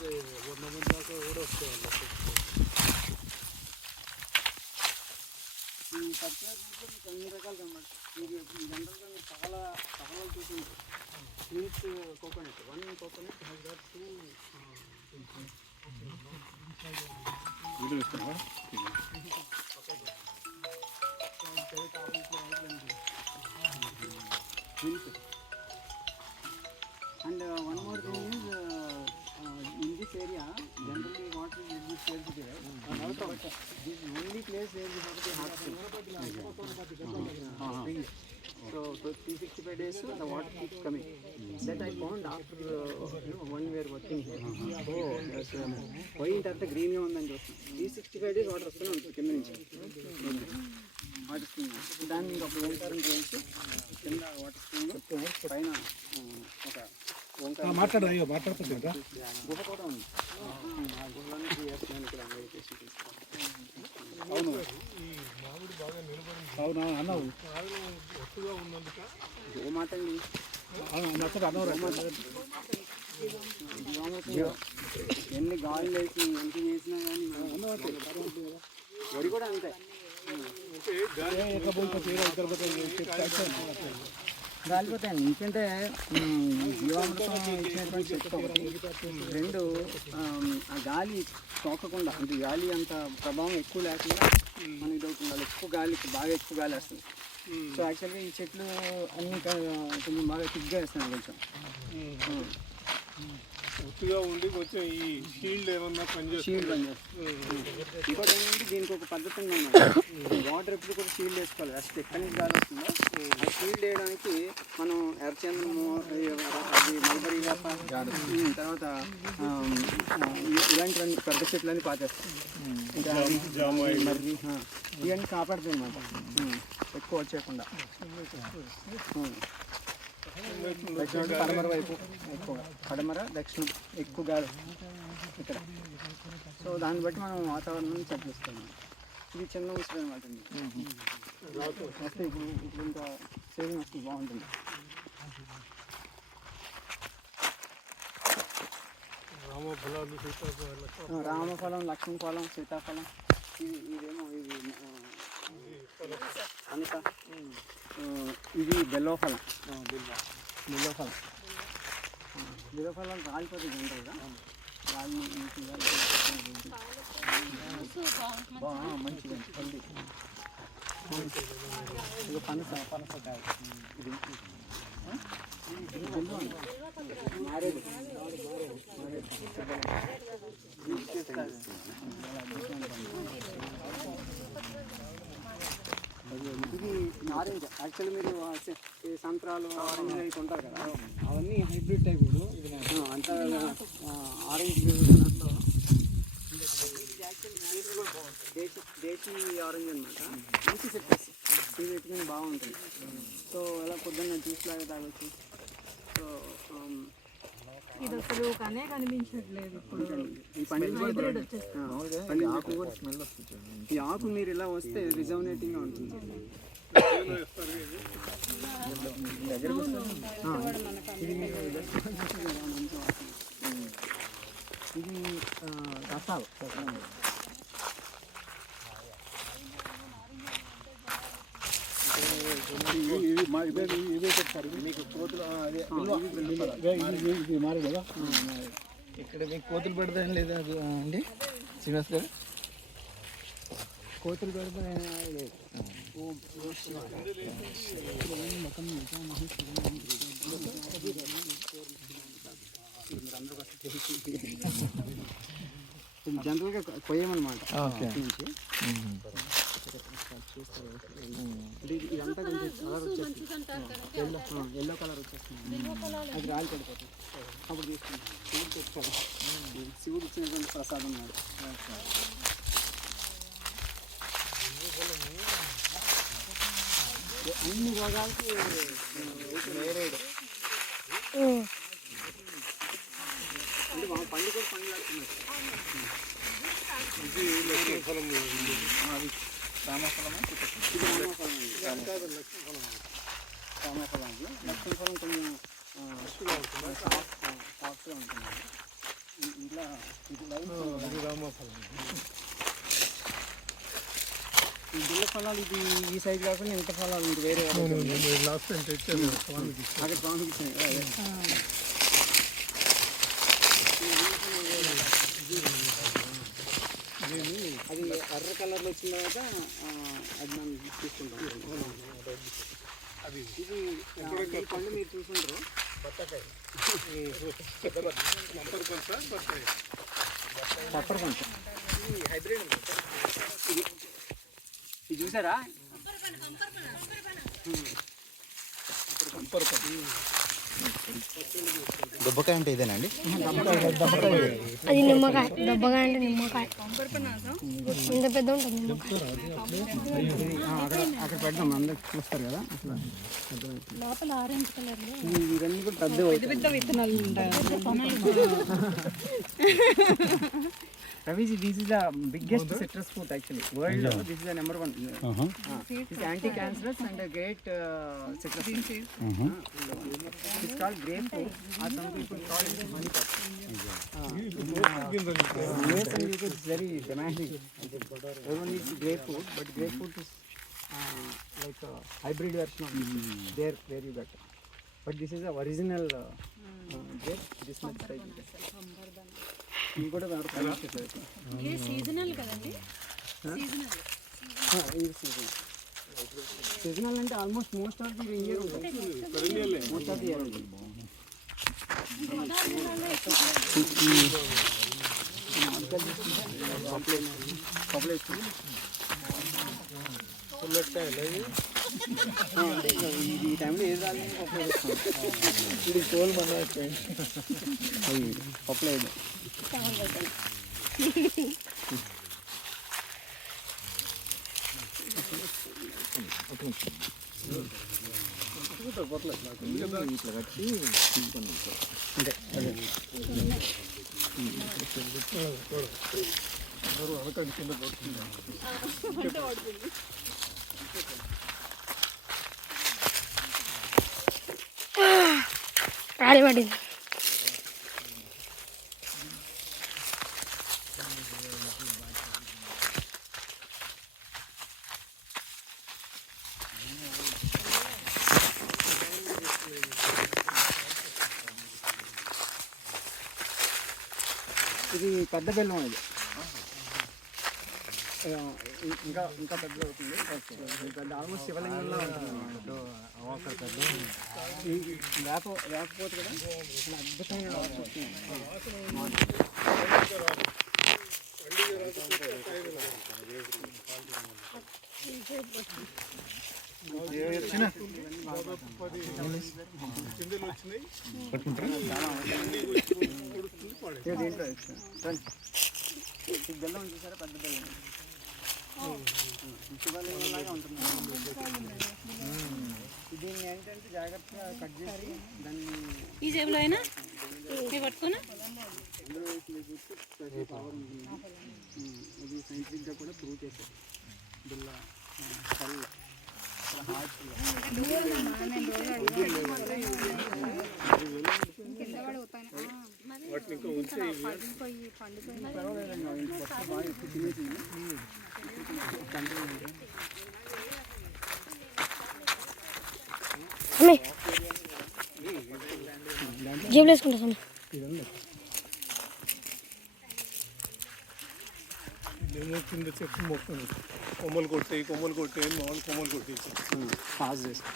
100 మంది దాకా కూడా వస్తాయి. ఈ పర్టికులర్ రూట్లో మీకు అన్ని రకాలుగా అన్నమాట. మీకు జనరల్గా మీరు చాలా సఫలాలు చూసింది sweet coconut. One coconut has got 2 and one more thing is in this area generally what is this scarcity, right? This is only place where we have the hot spring. So 365 days the water keeps coming. That I found after 1 year working here. Oh, that's point at the green ga undani chustunna. 365 days water vastune untundi kinda nunchi. Water spring దాన్ని ఒక ఓంకారం చేసి కింద water spring పైన ఒక ఓంకారం మాట్లాడుతుంది గుహ కూడా ఉంది. ఆ గుహలోనే 3 years నేను ఇక్కడ మెడిటేషన్ చేస్తాను. అవును ఈ మామిడి బాగా నిలబడింది. అవునా అన్నావు ఒట్టుగా ఉన్నందుక గోమాత అండి. ఎన్ని గాలి వేసి ఎంత చేసినా కానీ వరి కూడా అంతే గాలిపోతాయి. ఎందుకంటే జీవామృతం ఇచ్చినటువంటి చెట్టు ఒకటి, 2 ఆ గాలి సోకకుండా, అంటే గాలి అంత ప్రభావం ఎక్కువ లేకుండా మనకి దొరుకుతుంది. ఎక్కువ గాలి బాగా ఎక్కువ గాలి వస్తుంది. సో యాక్చువల్గా ఈ చెట్లు అన్ని కొంచెం బాగా థిక్గా వేస్తున్నాయి. కొంచెం ఉత్తిగా ఉండి కొంచెం ఈ షీల్డ్ ఏమన్నా పనిచేస్తుంది. ఇంకోటి ఏంటంటే దీనికి ఒక పద్ధతి ఉందన్నమాట. వాటర్ ఎప్పుడు కూడా షీల్డ్ వేసుకోవాలి. ఫస్ట్ ఎక్కడి నుంచి గాలి వస్తుందో ఆ షీల్డ్ వేయడానికి మనం ఎర్రచందనము, అది మల్బరీ వేప, తర్వాత ఇలాంటివన్నీ పెద్ద చెట్లన్నీ పాతేస్తాం. మర్రి ఇవన్నీ కాపాడుతాయి అన్నమాట ఎక్కువ వచ్చేయకుండా. పడమర వైపు ఎక్కువగా, పడమర దక్షిణం ఎక్కువ గాలి ఇక్కడ. సో దాన్ని బట్టి మనం వాతావరణం చదివిస్తాం. ఇది చిన్న ఉసిరి అనమాట అండి. వస్తే ఇప్పుడు ఇంకా సేవింగ్ వస్తుంది, బాగుంటుంది. రామఫలం, లక్ష్మణ ఫలం, సీతాఫలం, ఇదేమో ఇది అనిత, ఇది బెల్లోఫలం. బెల్లోఫలం రాలిపోతుంది జనరల్గా. మంచిగా హెల్దీ. ఇది పనసకాయ. ఇది మారేడు. ఇది ఆరెంజ్. యాక్చువల్లీ మీరు సంత్రాలు ఆరెంజ్ అవి కొంటారు కదా, అవన్నీ హైబ్రిడ్ టైప్. అంతా ఆరెంజ్ కలర్లో దేశీ ఆరెంజ్ అనమాట. మంచి సెక్టర్స్, ఈ విటమిన్ బాగుంటుంది. సో ఎలా పొద్దున్న జ్యూస్ లాగా తాగొచ్చు. సో ఇది అసలు కనే కనిపించట్లేదు ఇప్పుడు. ఈ ఆకు మీరు ఇలా వస్తే రిజర్వేటింగ్గా ఉంటుంది. ఇది రసాలు. ఇవే చెప్తారు మీకు కోతులు. ఇది మారే కదా ఇక్కడ మీకు కోతులు పెడతాయని లేదా అండి శ్రీనివాస్ గారు? కోతులు పెడతా లేదు. జనరల్గా కొయ్యమన్నమాట నుంచి. ఇదంతా కొంచెం కలర్ వచ్చేస్తుంది, ఎల్లో కలర్ వచ్చేస్తుంది. అది రాలి పడిపోతుంది. అప్పుడు తీసుకుంటాం. శివుడు తెచ్చాడు, శివుడు ఇచ్చినటువంటి ప్రసాదం నాడు. అన్ని రోగాలకి నేరేడు అంటే మా పండు కూడా పండుగడుతున్నారు. ఇది లక్ష్మీఫలం. రామఫలం. ఇది రామఫలం అండి. రామఫలం అండి. లక్ష్మీఫలం కొంచెం సాఫ్ట్గా ఉంటుంది. ఇలా ఇది లైన్ ఈ బిల్ల ఫలాలు ఇది ఈ సైడ్ కాకుండా ఎంత ఫలాలు ఉంది వేరే లాస్ట్ టైం తెచ్చాను అక్కడ స్వామికి ఇచ్చినాయి. అది ఎర్ర కలర్లో వచ్చిన తర్వాత అది మనం తీసుకుంటాం. అది ఇది ఈ పండు మీరు చూసుకుంటారు బత్తాకాయ పప్పర్ కొంచెం హైబ్రిడ్ ఇది చూసారా దుబ్బకాయ అంటే ఇదేనండి? అది నిమ్మకాయ, దెబ్బకాయ అంటే నిమ్మకాయ. ఇంత పెద్ద ఉంటుంది నిమ్మకాయ. అక్కడ పెడదాం, అందరు చూస్తారు కదా. లోపల ఆరెంజ్ కలర్ ఇవన్నీ కూడా పెద్ద విత్తనాలు Ravi, this is the biggest citrus fruit actually. World, this is the number one. It's anti-cancerous and a great citrus fruit. It's called grapefruit, or some people call it honeypot. Yes, and it's very demanding. Everyone needs grapefruit, but grapefruit is like a hybrid version of there where you get. But this is the original grape. This much size. ఇది కూడా ఇది seasonal కదండి. Seasonal అంటే almost most of the year ఉంటుంది. Most of the year ఉంటుంది. ఈ టైంలో ఏది రాలేదు పప్పులో ఇది తోలు మన పప్పులో ఇది రాలి పడింది. ఇది పెద్ద బెల్లం ఇది. ఇంకా ఇంకా పెద్దది అవుతుంది. పెద్ద ఆల్మోస్ట్ శివలింగంలో ఉంటుంది. వేపపోతే కదా చాలా అద్భుతమైన వాసన వస్తుంది. బెల్లం చూసారా, పెద్ద బెల్లం శివలింగంలాగా ఉంటుంది. దీన్ని ఏంటంటే జాగ్రత్తగా కట్ చేసి దాన్ని ఈ జేబులో అయినా పట్టుకున్నా అందులో పవర్ ఉంటుంది. అది సైంటిఫిక్గా కూడా ప్రూవ్ చేశారు. బిల్ల చల్ల హార్ట్ జేబులో వేసుకుంటా స్వామి. కింద చెట్టు మొక్కలు కొమ్మలు కొట్టాయి మామూలు కొమ్మలు కొట్టేసి పాస్ చేస్తాం.